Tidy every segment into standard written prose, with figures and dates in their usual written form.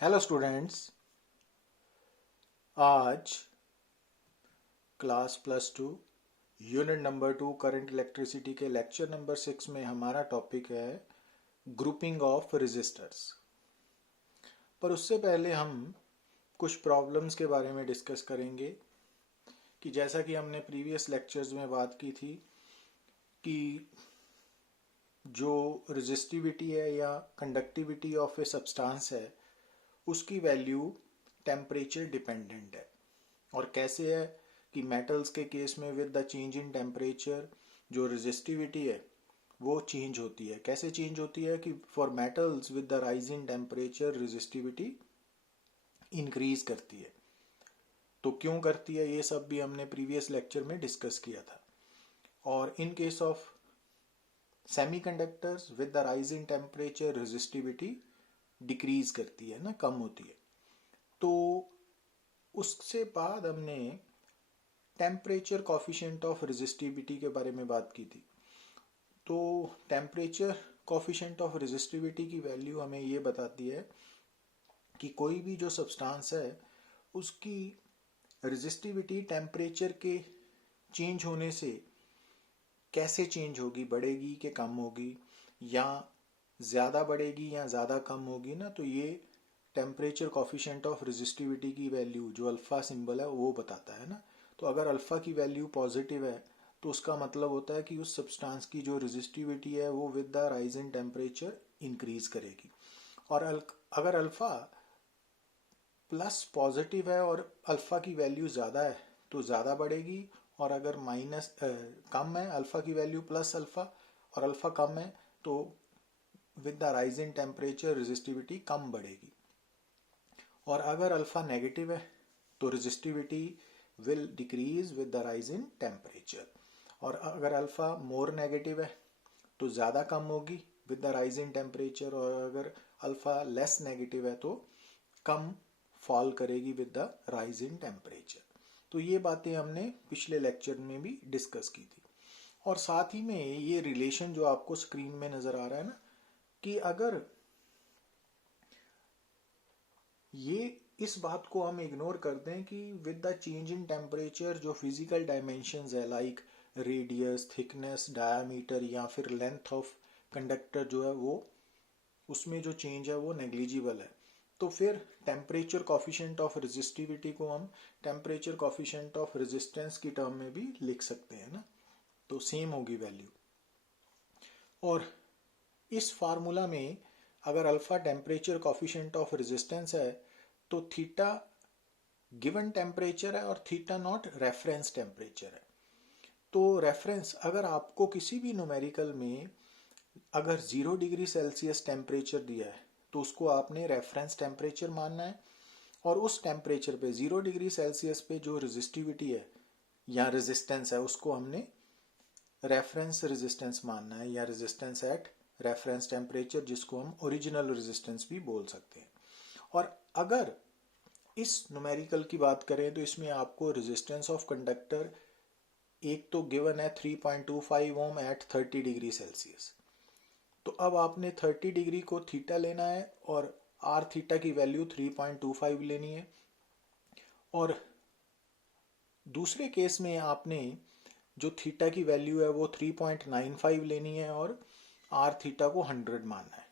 Hello students. आज class +2 unit number 2 current electricity के lecture number 6 में हमारा टॉपिक है ग्रुपिंग ऑफ रेजिस्टर्स। पर उससे पहले हम कुछ प्रॉब्लम्स के बारे में डिस्कस करेंगे कि जैसा कि हमने प्रीवियस लेक्चर्स में बात की थी कि जो रेजिस्टिविटी है या कंडक्टिविटी ऑफ ए सब्सटेंस है उसकी वैल्यू टेम्परेचर डिपेंडेंट है। और कैसे है कि मेटल्स के केस में with the change in temperature जो रेजिस्टिविटी है वो चेंज होती है। कैसे चेंज होती है कि for metals with the rise in temperature resistivity increase करती है। तो क्यों करती है ये सब भी हमने प्रीवियस लेक्चर में डिस्कस किया था। और in case of semiconductors with the rise in temperature resistivity decrease करती है ना, कम होती है। तो उससे बाद हमने टेम्परेचर कॉफिशिएंट ऑफ रेजिस्टिविटी के बारे में बात की थी। तो टेम्परेचर कॉफिशिएंट ऑफ रेजिस्टिविटी की वैल्यू हमें ये बताती है कि कोई भी जो सब्सटेंस है उसकी रेजिस्टिविटी टेम्परेचर के चेंज होने से कैसे चेंज होगी, बढ़ेगी कि कम होगी, या ज़्यादा बढ़ेगी या ज़्यादा कम होगी ना। तो ये टेम्परेचर कॉफिशिएंट ऑफ रेजिस्टिविटी की वैल्यू जो अल्फ़ा सिंबल है वो बताता है ना। तो अगर अल्फ़ा की वैल्यू पॉजिटिव है तो उसका मतलब होता है कि उस सब्सटेंस की जो रेजिस्टिविटी है वो with the rise in temperature increase करेगी। और अगर अल्फ़ा प्लस पॉजिटिव है और अल्फ़ा की वैल्यू ज़्यादा है तो ज़्यादा बढ़ेगी, और अगर माइनस कम है, अल्फ़ा की वैल्यू प्लस अल्फ़ा और अल्फ़ा कम है तो with the rise in temperature resistivity कम बढ़ेगी। और अगर अल्फ़ा नेगेटिव है तो resistivity will decrease with the rise in temperature. और अगर अल्फ़ा मोर नेगेटिव है तो ज़्यादा कम होगी with the rise in temperature, और अगर अल्फ़ा लेस नेगेटिव है तो कम फॉल करेगी with the rise in temperature. तो ये बातें हमने पिछले लेक्चर में भी डिस्कस की थी। और साथ ही में ये रिलेशन जो आपको स्क्रीन में नज़र आ रहा है ना, कि अगर ये इस बात को हम इग्नोर कर दें कि with the change in temperature जो फिजिकल डायमेंशंस है लाइक रेडियस, थिकनेस, डायामीटर या फिर लेंथ ऑफ कंडक्टर जो है वो उसमें जो चेंज है वो नेग्लिजिबल है, तो फिर टेम्परेचर कॉफिशिएंट ऑफ रेजिस्टिविटी को हम टेम्परेचर कॉफिशिएंट ऑफ रेजिस्टेंस की टर्म में भी लिख सकते हैं ना। तो सेम होगी वैल्यू। और इस फार्मूला में अगर alpha temperature coefficient of resistance है तो थीटा गिवन टेम्परेचर है और थीटा नॉट रेफरेंस टेम्परेचर है। तो रेफरेंस अगर आपको किसी भी न्यूमेरिकल में अगर 0 डिग्री सेल्सियस टेम्परेचर दिया है तो उसको आपने रेफरेंस टेम्परेचर मानना है, और उस टेम्परेचर पे 0 डिग्री सेल्सियस पे जो रेजिस्टिविटी है या रेजिस्टेंस है उसको हमने रेफरेंस रेजिस्टेंस मानना है, या रेजिस्टेंस एट रेफरेंस टेम्परेचर, जिसको हम ओरिजिनल रेजिस्टेंस भी बोल सकते हैं। और अगर इस न्यूमेरिकल की बात करें तो इसमें आपको रेजिस्टेंस ऑफ कंडक्टर एक तो गिवन है 3.25 ओम एट 30 डिग्री सेल्सियस। तो अब आपने 30 डिग्री को थीटा लेना है और आर थीटा की वैल्यू 3.25 लेनी है। और दूसरे केस में आपने जो थीटा की वैल्यू है वो 3.95 लेनी है और आर थीटा को 100 मानना है।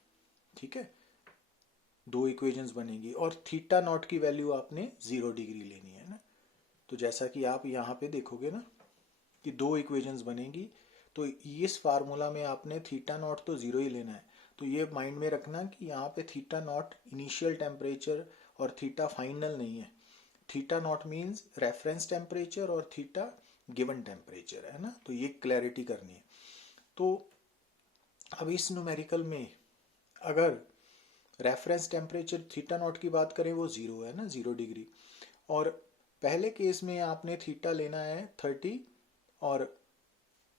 ठीक है, दो इक्वेशंस बनेगी और थीटा नॉट की वैल्यू आपने 0 डिग्री लेनी है ना। तो जैसा कि आप यहाँ पे देखोगे ना कि दो इक्वेशंस बनेगी, तो इस फार्मूला में आपने थीटा नॉट तो 0 ही लेना है। तो ये माइंड में रखना कि यहाँ पे थीटा नॉट इनिशियल टेम्परेचर और थीटा फाइनल नहीं है। Theta naught means reference temperature और थीटा गिवन टेम्परेचर है ना। तो ये क्लैरिटी करनी है। तो अब इस न्यूमेरिकल में अगर रेफरेंस टेम्परेचर थीटा नॉट की बात करें वो 0 है ना, 0 डिग्री, और पहले केस में आपने थीटा लेना है 30 और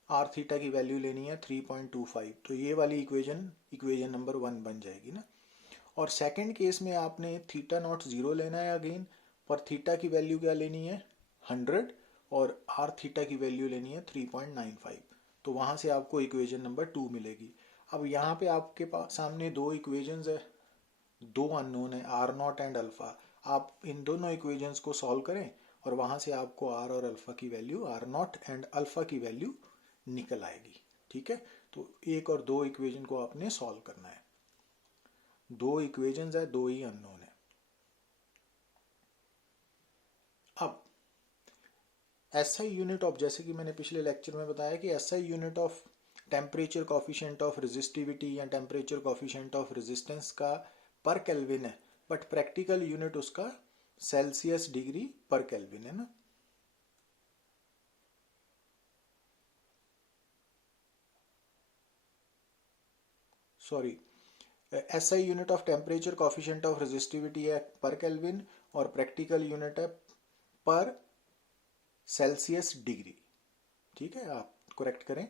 आर थीटा की वैल्यू लेनी है 3.25। तो ये वाली इक्वेशन नंबर 1 बन जाएगी ना। और सेकंड केस में आपने थीटा नॉट 0 लेना है अगेन, पर थीटा की वैल्यू क्या लेनी है 100 और आर थीटा की वैल्यू लेनी है 3.95। तो वहां से आपको इक्वेशन नंबर 2 मिलेगी। अब यहाँ पे आपके पास सामने दो इक्वेशंस है, दो अननोन है आर नॉट एंड अल्फा। आप इन दोनों इक्वेशंस को सॉल्व करें और वहां से आपको आर और अल्फा की value, R naught and alpha की वैल्यू निकल आएगी। ठीक है, तो एक और दो इक्वेशन को आपने सॉल्व करना है। दो इक्वेशंस है, दो ही अननोन है। अब एसआई यूनिट ऑफ, जैसे कि मैंने पिछले लेक्चर में बताया कि SI unit of temperature coefficient of resistivity या टेम्परेचर कॉफिशिएंट ऑफ रेजिस्टेंस का पर केल्विन है, बट प्रैक्टिकल यूनिट उसका सेल्सियस डिग्री पर केल्विन है ना। Sorry, SI unit of temperature coefficient of resistivity है पर केल्विन और प्रैक्टिकल यूनिट है पर सेल्सियस डिग्री। ठीक है, आप करेक्ट करें।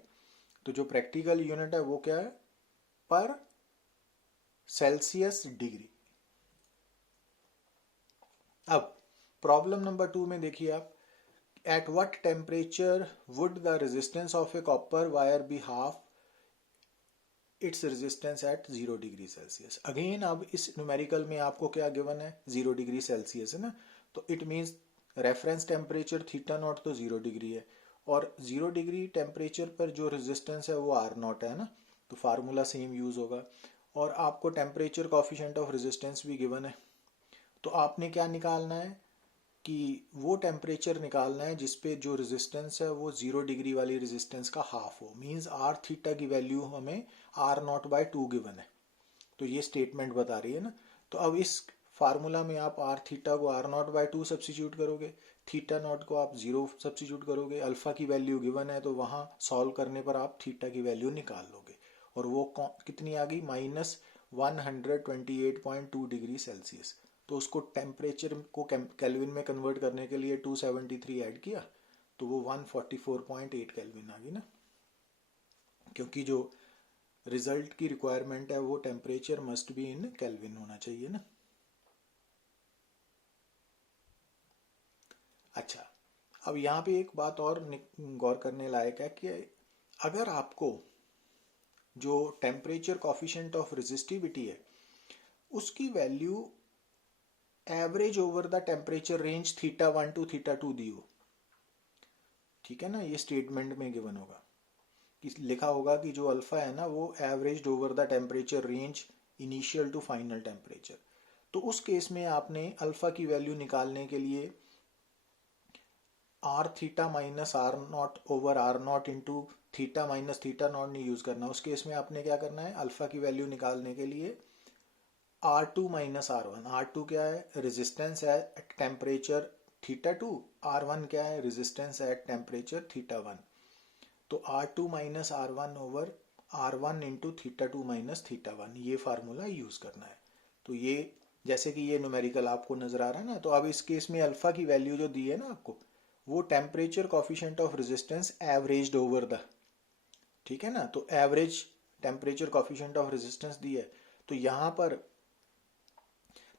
तो जो प्रैक्टिकल यूनिट है वो क्या है, पर सेल्सियस डिग्री। अब प्रॉब्लम नंबर 2 में देखिए आप, at what temperature would the resistance of a copper wire be half its resistance at 0 degree Celsius. Again अब इस न्यूमेरिकल में आपको क्या गिवन है, 0 डिग्री सेल्सियस है ना, तो it means reference temperature theta naught तो 0 डिग्री है और 0 डिग्री टेम्परेचर पर जो रेजिस्टेंस है वो आर नॉट है ना, तो फार्मूला सेम यूज होगा। और आपको टेम्परेचर कॉफिशिएंट ऑफ रेजिस्टेंस भी गिवन है, तो आपने क्या निकालना है कि वो टेम्परेचर निकालना है जिसपे जो रेजिस्टेंस है वो 0 डिग्री वाली रेजिस्टेंस का हाफ हो। मींस आर थीटा की वैल्यू हमें आर नॉट बाय 2 गिवन है, तो ये स्टेटमेंट बता रही है ना। तो अब इस फार्मूला में आप आर थीटा को आर नॉट बाय 2 सब्सिट्यूट करोगे, थीटा नॉट को आप 0 सब्सिट्यूट करोगे, अल्फा की वैल्यू गिवन है तो वहां सॉल्व करने पर आप थीटा की वैल्यू निकाल लोगे और वो कितनी आ गई, -128.2 डिग्री सेल्सियस। तो उसको टेम्परेचर को केल्विन में कन्वर्ट करने के लिए 273 ऐड किया तो वो 144.8 केल्विन आ गई ना, क्योंकि जो रिजल्ट की रिक्वायरमेंट है वो temperature must be in kelvin होना चाहिए ना। अच्छा, अब यहाँ पे एक बात और गौर करने लायक है कि अगर आपको जो टेम्परेचर कॉफिशिएंट ऑफ रेजिस्टिविटी है उसकी value average over the temperature range θ1 to θ2 दी हो, ठीक है ना, ये स्टेटमेंट में गिवन होगा कि लिखा होगा कि जो अल्फा है ना वो average over the temperature range initial to final temperature. तो उस केस में आपने अल्फा की वैल्यू निकालने के लिए R theta minus R naught over R naught into theta minus theta naught नहीं यूज करना। उस केस में आपने क्या करना है, अल्फा की वैल्यू निकालने के लिए R2 माइनस R1। R2 क्या है, रेजिस्टेंस है एट टेम्परेचर θ2, R1 क्या है, रेजिस्टेंस एट टेम्परेचर θ1। तो R2 minus R1 over R1 into θ2 minus θ1, ये फार्मूला यूज करना है। तो ये जैसे कि ये न्यूमेरिकल आपको नजर आ रहा है ना, तो अब इस केस में अल्फा की वैल्यू जो दी है ना आपको, वो temperature coefficient of resistance averaged over the, ठीक है ना, तो average temperature coefficient of resistance दी है। तो यहां पर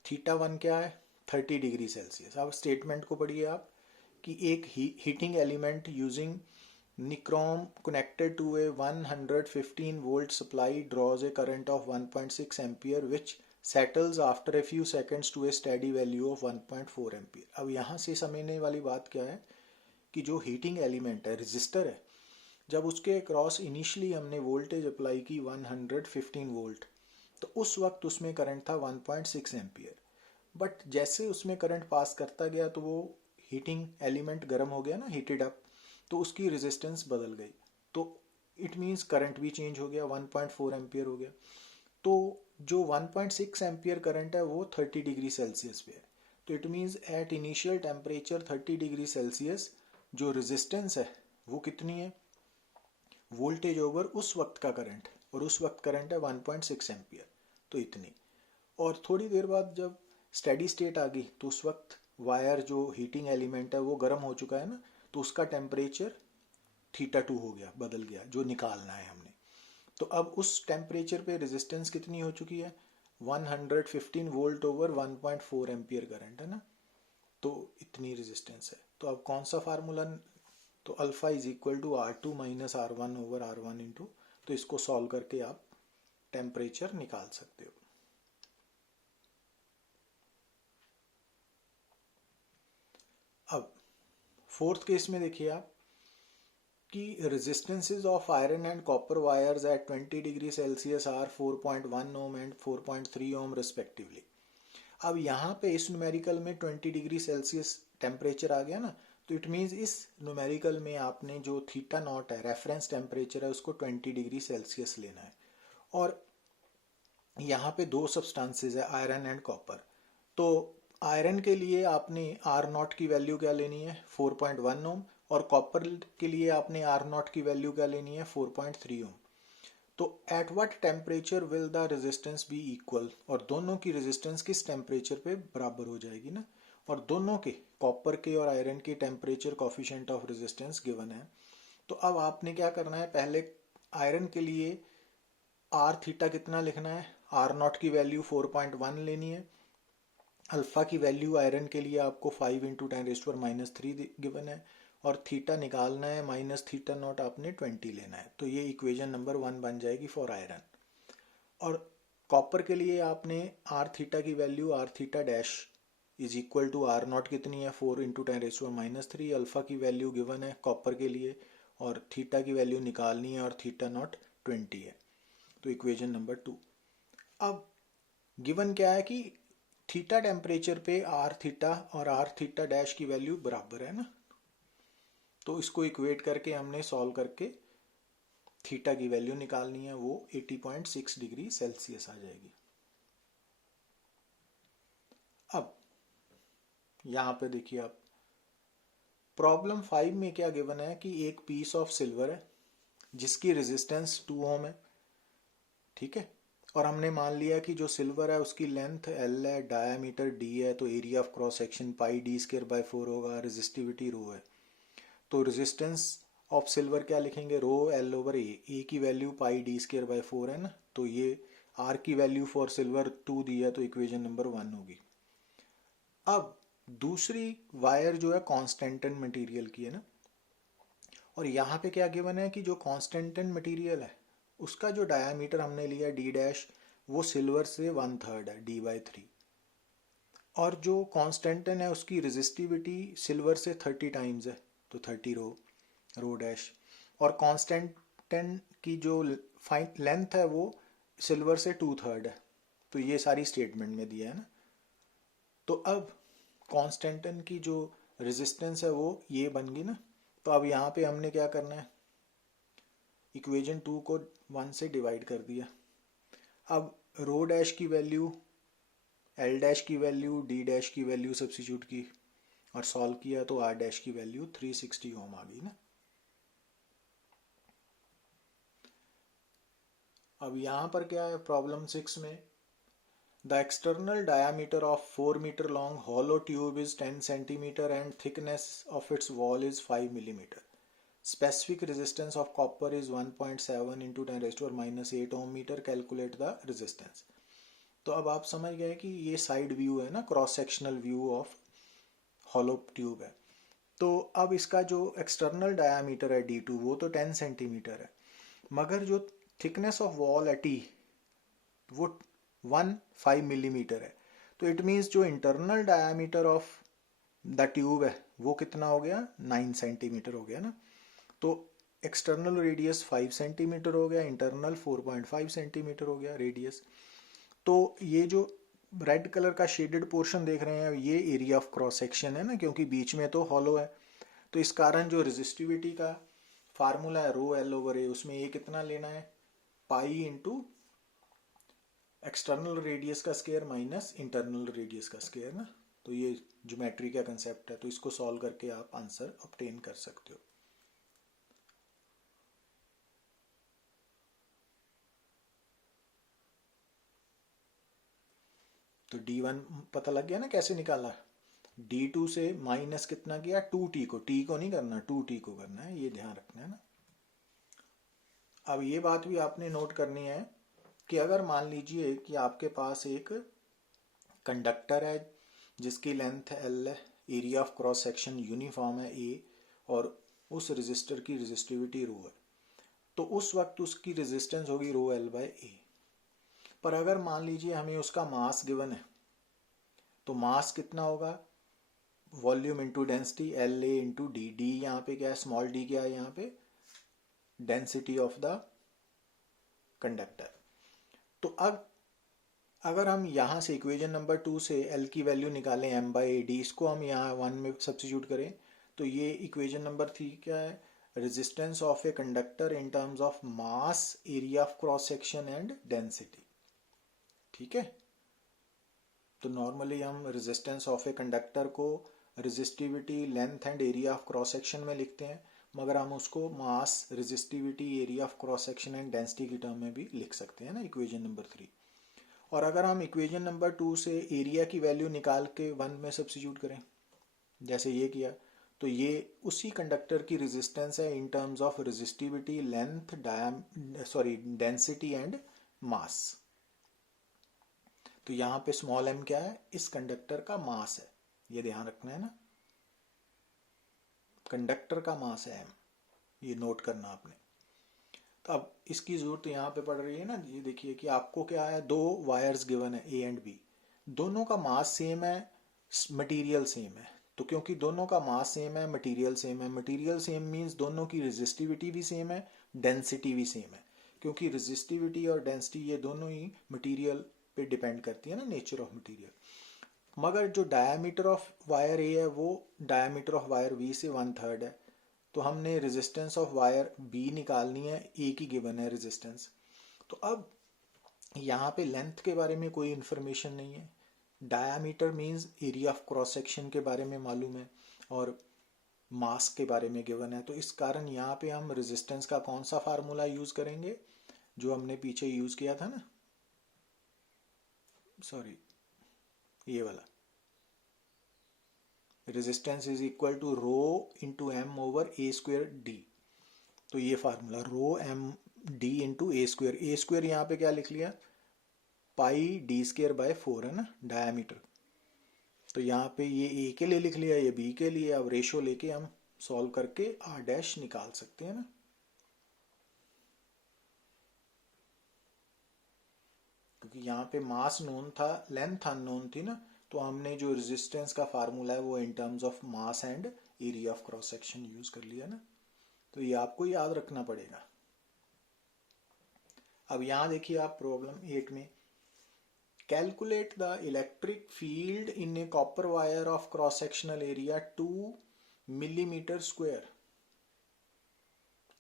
θ1 क्या है, 30 डिग्री सेल्सियस। अब स्टेटमेंट को पढ़िए आप कि एक heating element using nichrome connected to a 115 volt supply draws a current of 1.6 ampere which settles after a few seconds to a steady value of 1.4 ampere. अब यहाँ से समझने वाली बात क्या है कि जो हीटिंग एलिमेंट है, रजिस्टर है, जब उसके क्रॉस इनिशियली हमने वोल्टेज अप्लाई की 115 वोल्ट, तो उस वक्त उसमें करंट था 1.6 एम्पियर। बट जैसे उसमें करंट पास करता गया तो वो हीटिंग एलिमेंट गर्म हो गया ना, हीटेड अप, तो उसकी रेजिस्टेंस बदल गई। तो इट मीन्स करंट भी चेंज हो गया, 1.4 एम्पियर हो गया। तो जो 1.6 एम्पियर करंट है वो 30 डिग्री सेल्सियस पे है। तो it means at initial temperature 30 degree Celsius जो रेजिस्टेंस है वो कितनी है, वोल्टेज ओवर उस वक्त का करंट, और उस वक्त करंट है 1.6 एम्पियर, तो इतनी। और थोड़ी देर बाद जब स्टेडी स्टेट आ गई तो उस वक्त वायर जो हीटिंग एलिमेंट है वो गर्म हो चुका है ना, तो उसका टेम्परेचर θ2 हो गया, बदल गया, जो निकालना है हमने। तो अब उस टेम्परेचर पे रेजिस्टेंस कितनी हो चुकी है, 115 वोल्ट ओवर 1.4 एम्पियर करंट है ना, तो इतनी रेजिस्टेंस है। तो अब कौन सा फार्मूला, तो alpha is equal to R2 minus R1 over R1 into, तो इसको सॉल्व करके आप टेम्परेचर निकाल सकते हो। अब फोर्थ केस में देखिए आप कि resistances of iron and copper wires at 20 degree Celsius are 4.1 ohm and 4.3 ohm respectively. अब यहाँ पे इस न्यूमेरिकल में 20 डिग्री सेल्सियस टेम्परेचर आ गया ना, तो इट मीन्स इस न्यूमेरिकल में आपने जो थीटा नॉट है रेफरेंस टेम्परेचर है उसको 20 डिग्री सेल्सियस लेना है। और यहाँ पे दो सब्सटेंसेज है आयरन एंड कॉपर। तो आयरन के लिए आपने आर नॉट की वैल्यू क्या लेनी है 4.1 ओम, और कॉपर के लिए आपने आर नॉट की वैल्यू क्या लेनी है 4.3 ओम। तो at what temperature will the resistance be equal, और दोनों की रेजिस्टेंस किस टेम्परेचर पे बराबर हो जाएगी ना, और दोनों के कॉपर के और आयरन के temperature coefficient of resistance given है। तो अब आपने क्या करना है, पहले आयरन के लिए आर थीटा कितना लिखना है, आर नॉट की वैल्यू 4.1 लेनी है, अल्फा की वैल्यू आयरन के लिए आपको 5 इंटू 10⁻³ गिवन है, और थीटा निकालना है माइनस थीटा नॉट आपने 20 लेना है। तो ये इक्वेशन नंबर 1 बन जाएगी फॉर आयरन। और कॉपर के लिए आपने आर थीटा की value R theta dash is equal to R naught कितनी है 4 इंटू 10⁻³, अल्फा की वैल्यू गिवन है कॉपर के लिए, और थीटा की वैल्यू निकालनी है और थीटा नॉट 20 है। तो इक्वेशन नंबर 2। अब गिवन क्या है कि थीटा टेम्परेचर पे आर थीटा और आर थीटा डैश की वैल्यू बराबर है ना, तो इसको इक्वेट करके हमने सॉल्व करके थीटा की वैल्यू निकालनी है, वो 80.6 डिग्री सेल्सियस आ जाएगी। अब यहां पे देखिए आप प्रॉब्लम 5 में क्या गिवन है कि एक पीस ऑफ सिल्वर है जिसकी रेजिस्टेंस 2 ओम है, ठीक है, और हमने मान लिया कि जो सिल्वर है उसकी लेंथ L है, डायामीटर D है, तो area of cross section pi d²/4 होगा, रेजिस्टिविटी रो है। तो रेजिस्टेंस ऑफ सिल्वर क्या लिखेंगे, रो L/A की वैल्यू पाई d²/4 है ना, तो ये R की वैल्यू फॉर सिल्वर 2 दी है, तो इक्वेशन नंबर 1 होगी। अब दूसरी वायर जो है कॉन्स्टेंटन मटेरियल की है ना, और यहाँ पे क्या गिवन है कि जो कॉन्स्टेंटन मटेरियल है उसका जो डायामीटर हमने लिया D डैश वो सिल्वर से 1/3 है D/3, और जो कॉन्स्टेंटन है उसकी रेजिस्टिविटी सिल्वर से 30 टाइम्स है, तो 30 रो डैश, और कॉन्स्टेंटन की जो लेंथ है वो सिल्वर से 2/3 है। तो ये सारी स्टेटमेंट में दिया है ना। तो अब कॉन्स्टेंटन की जो रेजिस्टेंस है वो ये बन गई ना, तो अब यहाँ पे हमने क्या करना है, इक्वेशन 2 को 1 से डिवाइड कर दिया। अब रो डैश की वैल्यू, एल डैश की वैल्यू, डी डैश की वैल्यू सब्स्टिट्यूट की और सॉल्व किया, तो आर डैश की वैल्यू 360 ओम आ गई ना। अब यहाँ पर क्या है प्रॉब्लम 6 में, the external diameter of 4 metre long hollow tube is 10 centimetre and thickness of its wall is 5 millimetre. Specific resistance of copper is 1.7 into 10⁻⁸ ohm meter. Calculate the resistance. तो अब आप समझ गए कि ये साइड व्यू है ना, cross sectional view of hollow tube है। तो अब इसका जो एक्सटर्नल डायामीटर है D2 वो तो 10 सेंटीमीटर है, मगर जो थिकनेस ऑफ वॉल है T वो 5 मिलीमीटर है। तो इट मीन्स जो internal diameter of the tube है वो कितना हो गया 9 सेंटीमीटर हो गया ना। तो एक्सटर्नल रेडियस 5 सेंटीमीटर हो गया, इंटरनल 4.5 सेंटीमीटर हो गया रेडियस। तो ये जो रेड कलर का शेडेड पोर्शन देख रहे हैं ये एरिया ऑफ क्रॉस सेक्शन है ना, क्योंकि बीच में तो हॉलो है। तो इस कारण जो रेजिस्टिविटी का फार्मूला है रो L/A, उसमें ये कितना लेना है पाई इंटू एक्सटर्नल रेडियस का स्क्वायर माइनस इंटरनल रेडियस का स्क्वायर ना। तो ये ज्योमेट्री का कंसेप्ट है, तो इसको सॉल्व करके आप आंसर ऑब्टेन कर सकते हो। तो D1 पता लग गया ना कैसे निकाला, D2 से माइनस कितना किया 2t को, t को नहीं करना 2t को करना है, ये ध्यान रखना है ना। अब ये बात भी आपने नोट करनी है कि अगर मान लीजिए कि आपके पास एक कंडक्टर है जिसकी लेंथ L है, area of cross section uniform है A, और उस रेजिस्टर की रेजिस्टिविटी रो है, तो उस वक्त उसकी रेजिस्टेंस होगी रो L/A। पर अगर मान लीजिए हमें उसका मास गिवन है, तो मास कितना होगा volume into density, L A into D, D यहाँ पे क्या है, स्मॉल डी क्या है यहाँ पे, डेंसिटी ऑफ द कंडक्टर। तो अब अगर हम यहाँ से इक्वेशन नंबर 2 से एल की वैल्यू निकालें एम बाई ए डी, इसको हम यहाँ 1 में सब्स्टिट्यूट करें, तो ये इक्वेशन नंबर 3 क्या है, resistance of a conductor in terms of mass, area of cross section and density. ठीक है, तो नॉर्मली हम रेजिस्टेंस ऑफ ए कंडक्टर को resistivity, length and area of cross section में लिखते हैं, मगर हम उसको mass, resistivity, area of cross section and density की टर्म में भी लिख सकते हैं ना, इक्वेशन नंबर 3। और अगर हम इक्वेशन नंबर 2 से एरिया की वैल्यू निकाल के 1 में सब्स्टिट्यूट करें, जैसे ये किया, तो ये उसी कंडक्टर की रेजिस्टेंस है इन terms of resistivity, length, density and mass. तो यहाँ पे स्मॉल m क्या है, इस कंडक्टर का मास है, ये ध्यान रखना है ना, कंडक्टर का मास है m, ये नोट करना आपने। तो अब इसकी जरूरत यहाँ पे पड़ रही है ना, ये देखिए कि आपको क्या है, दो वायर्स गिवन है ए एंड बी, दोनों का मास सेम है, मटेरियल सेम है। तो क्योंकि दोनों का मास सेम है, मटेरियल सेम है, मटेरियल सेम मीन्स दोनों की रेजिस्टिविटी भी सेम है, डेंसिटी भी सेम है, क्योंकि रेजिस्टिविटी और डेंसिटी ये दोनों ही मटेरियल पे डिपेंड करती है ना, नेचर ऑफ मटेरियल। मगर जो डायामीटर ऑफ वायर ए है वो डायामीटर ऑफ वायर बी से 1/3 है, तो हमने रेजिस्टेंस ऑफ वायर बी निकालनी है, ए की गिवन है रेजिस्टेंस। तो अब यहाँ पे लेंथ के बारे में कोई इन्फॉर्मेशन नहीं है, diameter means area of cross section के बारे में मालूम है, और मास के बारे में गिवन है। तो इस कारण यहाँ पे हम रेजिस्टेंस का कौन सा फार्मूला यूज करेंगे, जो हमने पीछे यूज किया था ना, सॉरी ये वाला, resistance is equal to rho into M over A square D. तो ये formula rho M D into A square यहाँ पे क्या लिख लिया, पाई डी स्क्वेयर बाय 4 है ना डायामीटर। तो यहाँ पे ये ए के लिए लिख लिया, ये बी के लिए। अब रेशो लेके हम सॉल्व करके आर डैश निकाल सकते हैं ना। क्योंकि यहाँ पे मास नोन था, लेंथ अननोन थी ना, तो हमने जो रेजिस्टेंस का फार्मूला है वो इन terms of mass and area of cross section use कर लिया ना। तो ये आपको याद रखना पड़ेगा। अब यहाँ देखिए आप प्रॉब्लम 8 में, calculate the electric field in a copper wire of cross sectional area 2 millimetre square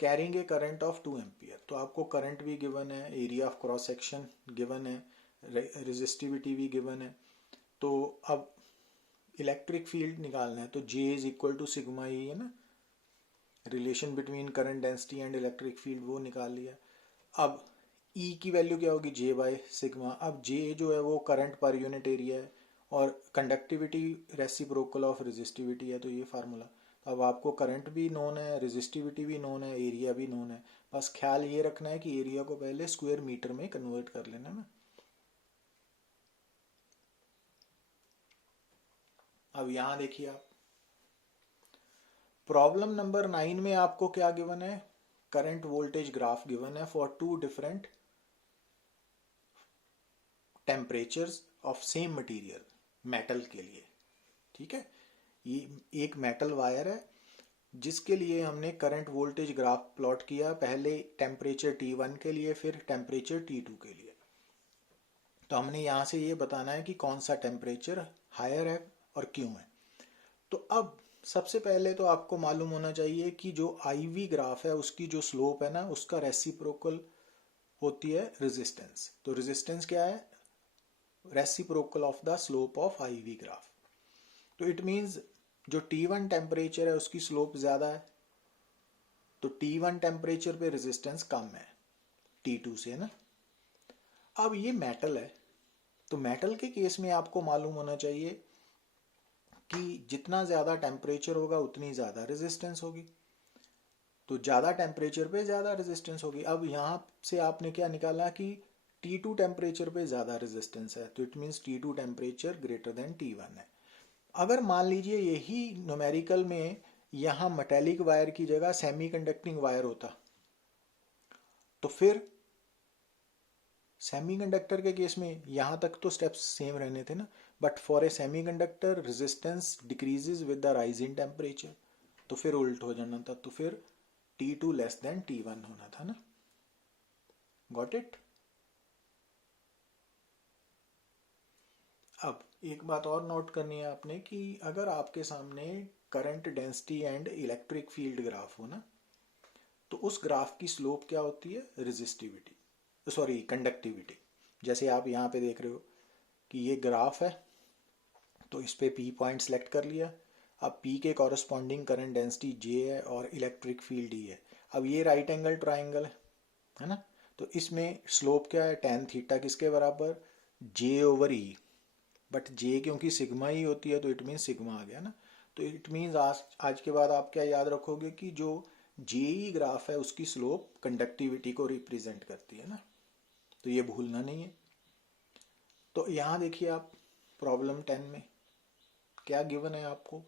carrying a current of 2 ampere. तो आपको करंट भी गिवन है, area of cross section given है, रेजिस्टिविटी भी गिवन है। तो अब इलेक्ट्रिक फील्ड निकालना है, तो J is equal to sigma E है ना, relation between current density and electric field वो निकाल लिया। अब E की वैल्यू क्या होगी, J बाय सिग्मा। अब J जो है वो करंट पर यूनिट एरिया है, और कंडक्टिविटी रेसिप्रोकल ऑफ रेजिस्टिविटी है, तो ये फार्मूला। अब आपको करंट भी नोन है, रेजिस्टिविटी भी नोन है, एरिया भी नोन है। बस ख्याल ये रखना है कि एरिया को पहले स्क्वायर मीटर में कन्वर्ट कर लेना ना। अब यहां देखिए आप प्रॉब्लम नंबर 9 में आपको क्या गिवन है, करंट वोल्टेज ग्राफ गिवन है for 2 different temperatures of same material, metal के लिए। ठीक है, ये एक मेटल वायर है जिसके लिए हमने करंट वोल्टेज ग्राफ प्लॉट किया, पहले टेम्परेचर T1 के लिए, फिर टेम्परेचर T2 के लिए। तो हमने यहां से ये बताना है कि कौन सा टेम्परेचर हायर है और क्यों है। तो अब सबसे पहले तो आपको मालूम होना चाहिए कि जो IV ग्राफ है उसकी जो स्लोप है ना, उसका रेसिप्रोकल होती है रेजिस्टेंस। तो रेजिस्टेंस क्या है, reciprocal of the slope of IV graph. तो इट मींस जो T1 टेम्परेचर है उसकी स्लोप ज्यादा है, तो T1 टेम्परेचर पे रेजिस्टेंस कम है T2 से ना। अब ये मेटल है, तो मेटल के केस में आपको मालूम होना चाहिए कि जितना ज्यादा टेम्परेचर होगा उतनी ज्यादा रेजिस्टेंस होगी, तो ज्यादा टेम्परेचर पे ज्यादा रेजिस्टेंस होगी। अब यहां से आपने क्या निकाला कि T2 टेम्परेचर पे ज्यादा रेजिस्टेंस है, तो it means T2 temperature greater than T1 है। अगर मान लीजिए यही न्यूमेरिकल में यहां मेटेलिक वायर की जगह सेमी कंडक्टिंग वायर होता, तो फिर सेमीकंडक्टर के केस में यहां तक तो स्टेप्स सेम रहने थे ना, but for a semiconductor resistance decreases with the rise in temperature. तो फिर उल्ट हो जाना था, तो फिर T2 लेस देन T1 होना था ना। Got it. अब एक बात और नोट करनी है आपने कि अगर आपके सामने current density and electric field graph हो ना, तो उस ग्राफ की स्लोप क्या होती है? Resistivity, sorry conductivity. जैसे आप यहाँ पे देख रहे हो कि ये ग्राफ है, तो इस पे P पॉइंट सेलेक्ट कर लिया। अब P के कॉरस्पॉन्डिंग करंट डेंसिटी J है और इलेक्ट्रिक फील्ड E है। अब ये राइट एंगल ट्राइंगल है ना, तो इसमें स्लोप क्या है? tan थीटा किसके बराबर? J/E। बट J क्योंकि सिग्मा ही होती है तो इट मीन्स सिग्मा आ गया ना। तो इट मीन्स आज के बाद आप क्या याद रखोगे कि जो JE ग्राफ है उसकी स्लोप कंडक्टिविटी को रिप्रेजेंट करती है ना, तो ये भूलना नहीं है। तो यहाँ देखिए आप प्रॉब्लम 10 में क्या गिवन है आपको?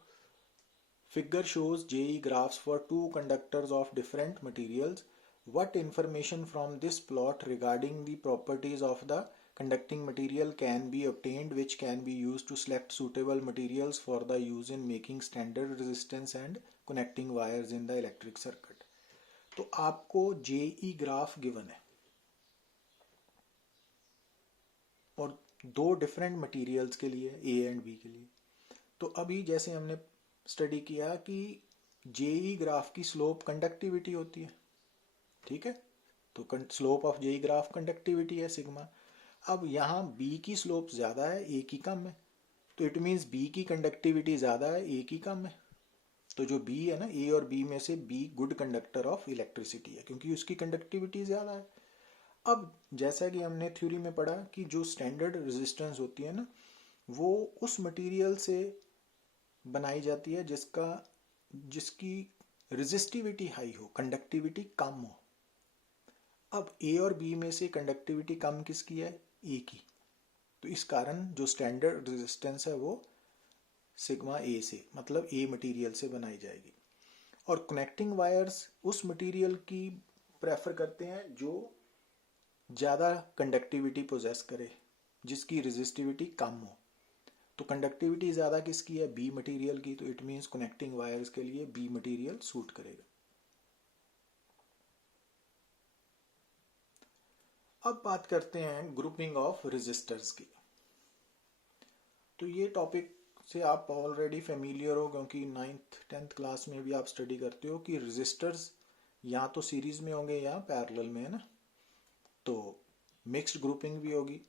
Figure shows JE graphs for two conductors of different materials. What information from this plot regarding the properties of the conducting material can be obtained, which can be used to select suitable materials for the use in making standard resistance and connecting wires in the electric circuit? तो आपको JE graph given है और दो different materials के लिए, A and B के लिए। तो अभी जैसे हमने स्टडी किया कि JE ग्राफ की स्लोप कंडक्टिविटी होती है, ठीक है, तो slope of JE graph conductivity है सिग्मा। अब यहाँ B की स्लोप ज़्यादा है, A की कम है, तो इट मीन्स B की कंडक्टिविटी ज़्यादा है, A की कम है। तो जो B है ना, A और B में से B good conductor of electricity है क्योंकि उसकी कंडक्टिविटी ज़्यादा है। अब जैसा कि हमने थ्योरी में पढ़ा कि जो स्टैंडर्ड रेजिस्टेंस होती है ना, वो उस मटेरियल से बनाई जाती है जिसकी रेजिस्टिविटी हाई हो, कंडक्टिविटी कम हो। अब A और B में से कंडक्टिविटी कम किसकी है? A की। तो इस कारण जो स्टैंडर्ड रेजिस्टेंस है वो सिग्मा A से, मतलब A मटेरियल से बनाई जाएगी। और कनेक्टिंग वायर्स उस मटेरियल की प्रेफर करते हैं जो ज़्यादा कंडक्टिविटी पोजेस करे, जिसकी रेजिस्टिविटी कम हो। तो कंडक्टिविटी ज़्यादा किसकी है? B मटेरियल की। तो इट मीन्स कनेक्टिंग वायर्स के लिए B मटेरियल सूट करेगा। अब बात करते हैं ग्रुपिंग ऑफ रेजिस्टर्स की। तो ये टॉपिक से आप ऑलरेडी फेमिलियर हो क्योंकि 9th-10th क्लास में भी आप स्टडी करते हो कि रेजिस्टर्स या तो सीरीज में होंगे या पैरेलल में, है ना। तो मिक्स्ड ग्रुपिंग भी होगी।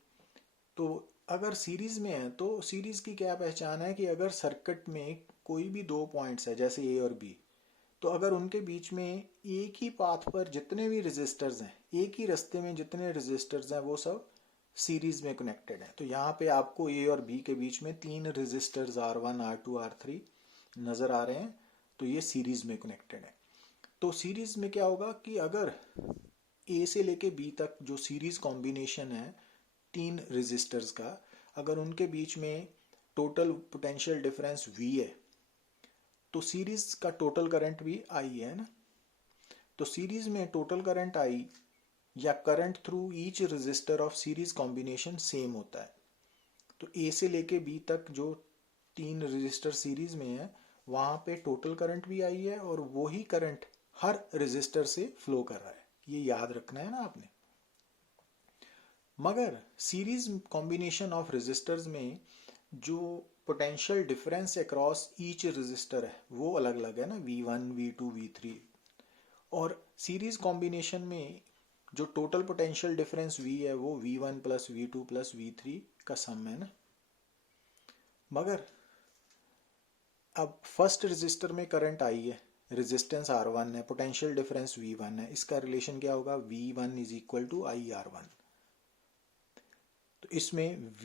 तो अगर सीरीज में है तो सीरीज की क्या पहचान है कि अगर सर्किट में कोई भी दो पॉइंट्स है जैसे A और B, तो अगर उनके बीच में एक ही पाथ पर जितने भी रेजिस्टर्स हैं, एक ही रास्ते में जितने रेजिस्टर्स हैं, वो सब सीरीज में कनेक्टेड है। तो यहाँ पे आपको A और B के बीच में तीन रेजिस्टर्स R1, R2, R3 नजर आ रहे हैं, तो ये सीरीज में कनेक्टेड है। तो सीरीज में क्या होगा कि अगर A से लेके B तक जो सीरीज कॉम्बिनेशन है तीन रेजिस्टर्स का, अगर उनके बीच में टोटल पोटेंशियल डिफरेंस V है, तो सीरीज का टोटल करंट भी I है ना। तो सीरीज में टोटल करंट I या current through each resistor of series combination same होता है। तो A से लेके B तक जो तीन रेजिस्टर सीरीज में है, वहां पे टोटल करंट भी I है और वही करंट हर रेजिस्टर से फ्लो कर रहा है। ये याद रखना है ना आपने। मगर सीरीज कॉम्बिनेशन ऑफ रेजिस्टर्स में जो potential difference across each resistor है वो अलग अलग है ना, V1, V2, V3। और सीरीज कॉम्बिनेशन में जो टोटल पोटेंशियल डिफरेंस V है वो V1 plus V2 plus V3 का सम है ना। मगर अब फर्स्ट रेजिस्टर में करंट I है, रेजिस्टेंस R1 है, पोटेंशियल डिफरेंस V1 है, इसका रिलेशन क्या होगा? V1 is equal to IR1। तो इसमें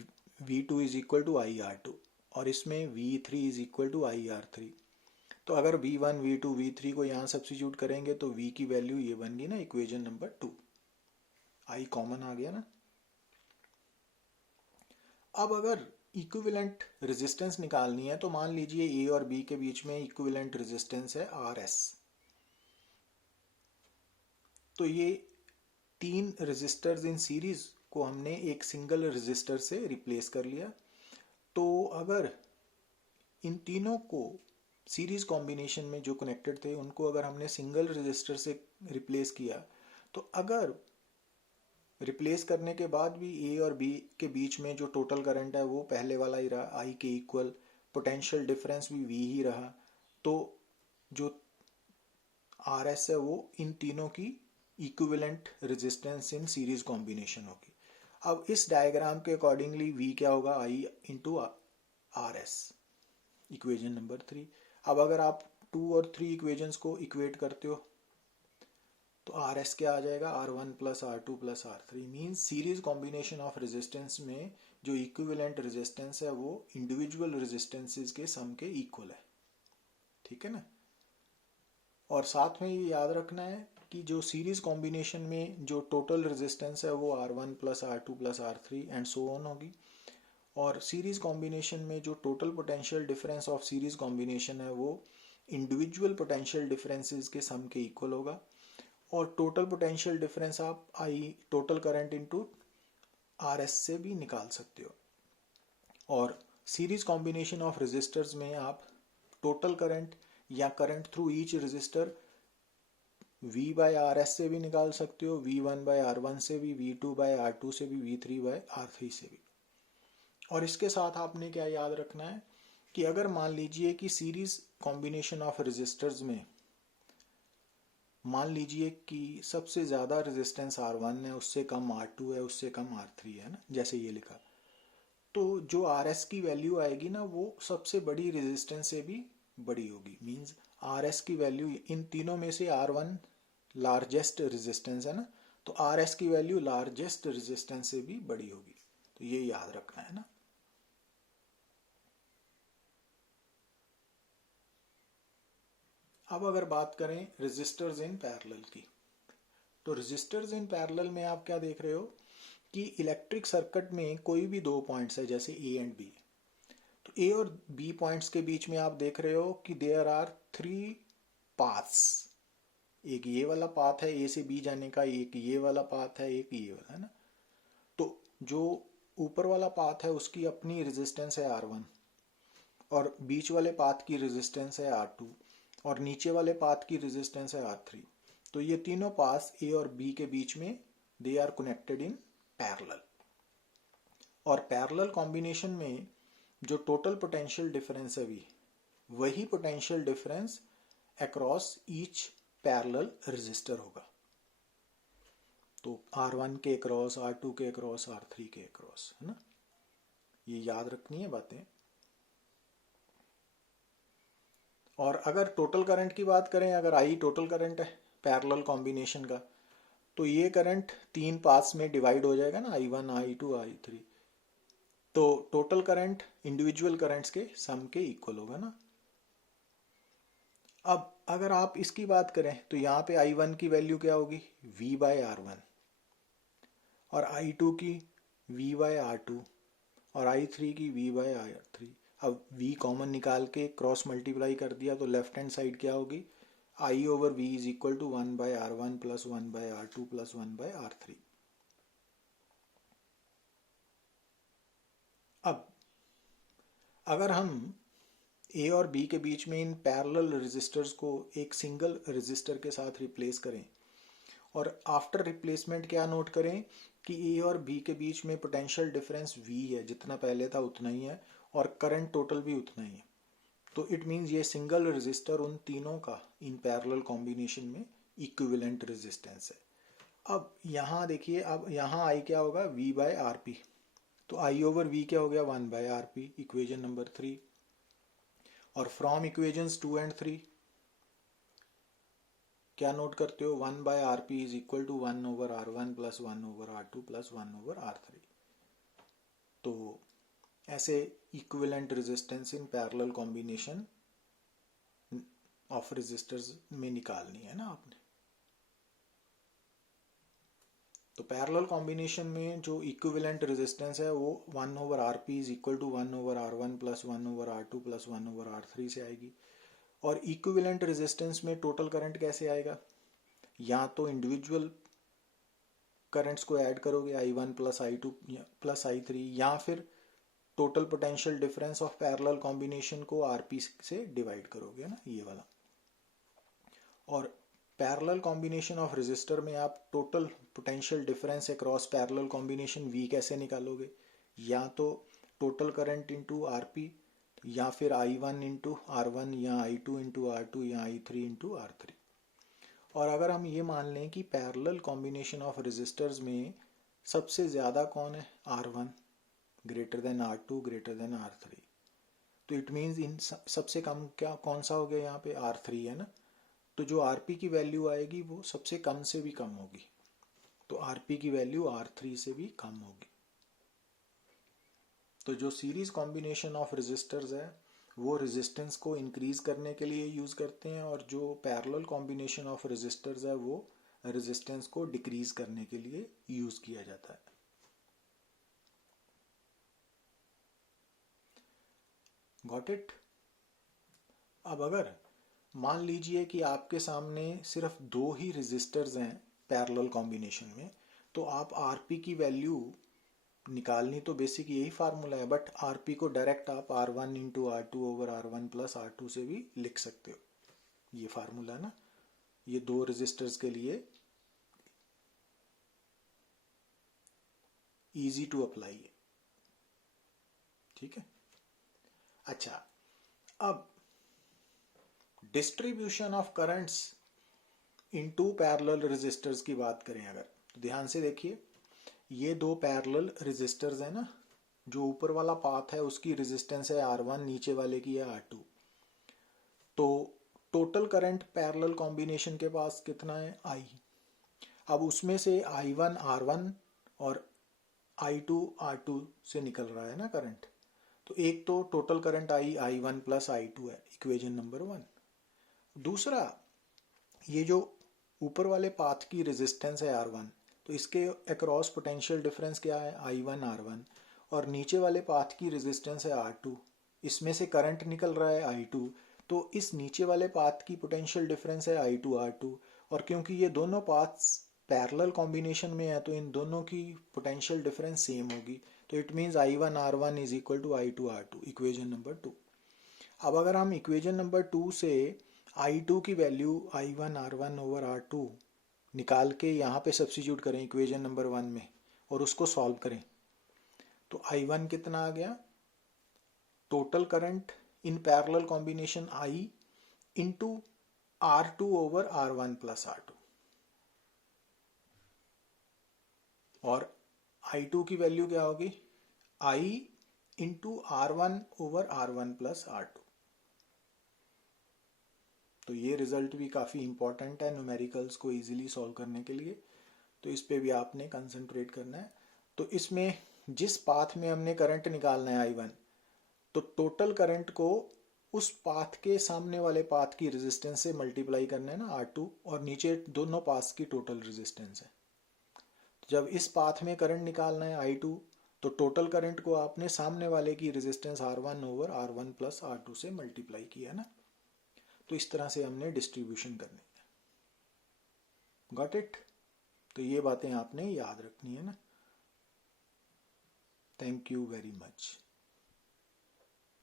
V2 is equal to IR2 और इसमें V3 is equal to IR3। तो अगर V1, V2, V3 को यहाँ सब्स्टिट्यूट करेंगे तो V की वैल्यू ये बन गई ना, इक्वेशन नंबर 2। I कॉमन आ गया ना। अब अगर इक्विवेलेंट रेजिस्टेंस निकालनी है तो मान लीजिए A और B के बीच में इक्विवेलेंट रेजिस्टेंस है RS। तो ये तीन रेजिस्टर्स इन सीरीज को हमने एक सिंगल रेजिस्टर से रिप्लेस कर लिया तो अगर इन तीनों को सीरीज कॉम्बिनेशन में जो कनेक्टेड थे उनको अगर हमने सिंगल रजिस्टर से रिप्लेस किया, तो अगर रिप्लेस करने के बाद भी ए और बी के बीच में जो टोटल करंट है वो पहले वाला ही रहा, आई के इक्वल, पोटेंशियल डिफरेंस भी वी ही रहा, तो जो आर एस है वो इन तीनों की equivalent resistance in series combination होगी। अब इस डायग्राम के अकॉर्डिंगली वी क्या होगा, I into R S, equation number 3। अब अगर आप 2 और 3 इक्वेशंस को इक्वेट करते हो तो आर एस क्या आ जाएगा, R1 plus R2 plus R3, means series combination of resistance में जो इक्विवेलेंट रेजिस्टेंस है वो इंडिविजुअल रेजिस्टेंसेस के सम के इक्वल है। ठीक है ना। और साथ में ये याद रखना है कि जो सीरीज कॉम्बिनेशन में जो टोटल रेजिस्टेंस है वो R1 plus R2 plus R3 and so on होगी, और सीरीज कॉम्बिनेशन में जो total potential difference of series combination है वो इंडिविजुअल पोटेंशियल डिफरेंसेस के सम के इक्वल होगा। और टोटल पोटेंशियल डिफरेंस आप I total current into R S से भी निकाल सकते हो। और सीरीज कॉम्बिनेशन ऑफ रेजिस्टर्स में आप टोटल करंट या current through each resistor V by R S से भी निकाल सकते हो, V1 बाय R1 से भी, V2 बाय R2 से भी, V3 बाय R3 से भी। और इसके साथ आपने क्या याद रखना है कि अगर मान लीजिए कि सीरीज कॉम्बिनेशन ऑफ रेजिस्टर्स में मान लीजिए कि सबसे ज़्यादा रेजिस्टेंस R1 है, उससे कम R2 है, उससे कम R3 है ना, जैसे ये लिखा, तो जो RS की वैल्यू आएगी ना वो सबसे बड़ी रेजिस्टेंस से भी बड़ी होगी। मींस RS की वैल्यू इन तीनों में से R1 लार्जेस्ट रेजिस्टेंस है ना, तो RS की वैल्यू लार्जेस्ट रेजिस्टेंस से भी बड़ी होगी। तो ये याद रखना है ना। अब अगर बात करें रेजिस्टर्स इन पैरेलल की, तो रेजिस्टर्स इन पैरेलल में आप क्या देख रहे हो कि इलेक्ट्रिक सर्किट में कोई भी दो पॉइंट्स है जैसे ए एंड बी, तो ए और बी पॉइंट्स के बीच में आप देख रहे हो कि देयर आर 3 पाथ्स। एक ये वाला पाथ है ए से बी जाने का, एक ये वाला पाथ है, एक ये वाला है ना। तो जो ऊपर वाला पाथ है उसकी अपनी रेजिस्टेंस है R1, और बीच वाले पाथ की रेजिस्टेंस है R2, और नीचे वाले पाथ की रेजिस्टेंस है R3। तो ये तीनों पास ए और बी के बीच में they are connected in parallel. और पैरेलल कॉम्बिनेशन में जो टोटल पोटेंशियल डिफरेंस है भी वही potential difference across each parallel resistor होगा। तो R1 के अक्रॉस, R2 के अक्रॉस, R3 के अक्रॉस, है ना। ये याद रखनी है बातें। और अगर टोटल करंट की बात करें, अगर आई टोटल करंट है पैरेलल कॉम्बिनेशन का, तो ये करंट 3 पार्ट्स में डिवाइड हो जाएगा ना, I1, I2, I3। तो टोटल करंट इंडिविजुअल करंट्स के सम के इक्वल होगा ना। अब अगर आप इसकी बात करें तो यहाँ पे I1 की वैल्यू क्या होगी, V बाय R1, और I2 की V बाय R2, और I3 की V बाय R3। अब V कॉमन निकाल के क्रॉस मल्टीप्लाई कर दिया तो लेफ्ट हैंड साइड क्या होगी, I over V is equal to 1 by R1 plus 1 by R2 plus 1 by R3। अब अगर हम ए और बी के बीच में इन पैरेलल रेजिस्टर्स को एक सिंगल रेजिस्टर के साथ रिप्लेस करें, और आफ्टर रिप्लेसमेंट क्या नोट करें कि ए और बी के बीच में पोटेंशियल डिफरेंस V है, जितना पहले था उतना ही है, और करंट टोटल भी उतना ही है। तो इट मीन्स ये सिंगल रेजिस्टर उन तीनों का इन पैरेलल कॉम्बिनेशन में इक्विवेलेंट रेजिस्टेंस है। अब यहाँ देखिए, अब यहाँ आई क्या होगा, V बाय आर पी, तो आई ओवर वी क्या हो गया, 1 by R P, equation number 3। और फ्रॉम इक्वेशंस 2 एंड 3 क्या नोट करते हो, 1 by R P is equal to 1 over R1 plus 1 over R2 plus 1 over R3। तो ऐसे equivalent resistance in parallel combination of resistors में निकालनी है ना आपने। तो पैरेलल कॉम्बिनेशन में जो इक्विवेलेंट रेजिस्टेंस है वो 1 over R P is equal to 1 over R1 plus 1 over R2 plus 1 over R3 से आएगी। और इक्विवेलेंट रेजिस्टेंस में टोटल करंट कैसे आएगा, या तो इंडिविजुअल करंट्स को ऐड करोगे I1 plus I2 plus I3, या फिर total potential difference of parallel combination को आरपी से डिवाइड करोगे ना, ये वाला। और पैरेलल कॉम्बिनेशन ऑफ रेजिस्टर में आप total potential difference across parallel combination V कैसे निकालोगे? या तो टोटल करंट इंटू आरपी, या फिर I1 इंटू R1, या I2 इंटू R2, या I3 इंटू R3। और अगर हम ये मान लें कि पैरेलल कॉम्बिनेशन ऑफ रेजिस्टर्स में सबसे ज़्यादा कौन है? R1 greater than R2 greater than R3, तो इट मीन्स इन सबसे कम क्या कौन सा हो गया यहाँ पे? R3 है ना। तो जो RP की वैल्यू आएगी वो सबसे कम से भी कम होगी, तो RP की वैल्यू R3 से भी कम होगी। तो जो सीरीज कॉम्बिनेशन ऑफ रेजिस्टर्स है वो रेजिस्टेंस को इंक्रीज करने के लिए यूज करते हैं, और जो पैरेलल कॉम्बिनेशन ऑफ रेजिस्टर्स है वो रेजिस्टेंस को डिक्रीज करने के लिए यूज किया जाता है। Got it? अब अगर मान लीजिए कि आपके सामने सिर्फ दो ही रेजिस्टर्स हैं पैरेलल कॉम्बिनेशन में, तो आप आरपी की वैल्यू निकालनी तो बेसिक यही फार्मूला है, बट आरपी को डायरेक्ट आप R1 into R2 over R1 plus R2 से भी लिख सकते हो। ये फार्मूला है ना, ये दो रेजिस्टर्स के लिए इजी टू अप्लाई है। ठीक है। अच्छा, अब distribution of currents in two parallel resistors की बात करें अगर, तो ध्यान से देखिए, ये दो पैरेलल रेजिस्टर्स है ना, जो ऊपर वाला पाथ है उसकी रेजिस्टेंस है R1, नीचे वाले की है R2। तो टोटल करंट पैरेलल कॉम्बिनेशन के पास कितना है? I। अब उसमें से I1 R1 और I2 R2 से निकल रहा है ना करंट, तो एक तो total current I1 plus I2 है, इक्वेशन नंबर 1। दूसरा, ये जो ऊपर वाले पाथ की रेजिस्टेंस है R1, तो इसके अक्रॉस पोटेंशियल डिफरेंस क्या है? I1 R1, और नीचे वाले पाथ की रेजिस्टेंस है R2, इसमें से करंट निकल रहा है I2, तो इस नीचे वाले पाथ की पोटेंशियल डिफरेंस है I2 R2, और क्योंकि ये दोनों पाथ्स पैरेलल कॉम्बिनेशन में है तो इन दोनों की पोटेंशियल डिफरेंस सेम होगी, तो it means I1 R1 is equal to I2 R2, equation number 2। अब अगर हम इक्वेशन नंबर 2 से I2 की value I1 R1 over R2 निकाल के यहाँ पे सब्स्टिट्यूट करें इक्वेशन नंबर 1 में और उसको सॉल्व करें, तो I1 कितना आ गया? Total current in parallel combination I into R2 over R1 plus R2, और I2 की वैल्यू क्या होगी? I into R1 over R1 plus R2। तो ये रिजल्ट भी काफ़ी इंपॉर्टेंट है न्यूमेरिकल्स को इजीली सॉल्व करने के लिए, तो इस पे भी आपने कंसंट्रेट करना है। तो इसमें जिस पाथ में हमने करंट निकालना है I1, तो टोटल करंट को उस पाथ के सामने वाले पाथ की रेजिस्टेंस से मल्टीप्लाई करना है ना, R2, और नीचे दोनों पाथ्स की टोटल रेजिस्टेंस है। तो जब इस पाथ में करंट निकालना है I2, तो टोटल करंट को आपने सामने वाले की resistance R1 over R1 plus R2 से मल्टीप्लाई किया ना, तो इस तरह से हमने डिस्ट्रीब्यूशन करनी है। Got it? तो ये बातें आपने याद रखनी है ना। Thank you very much.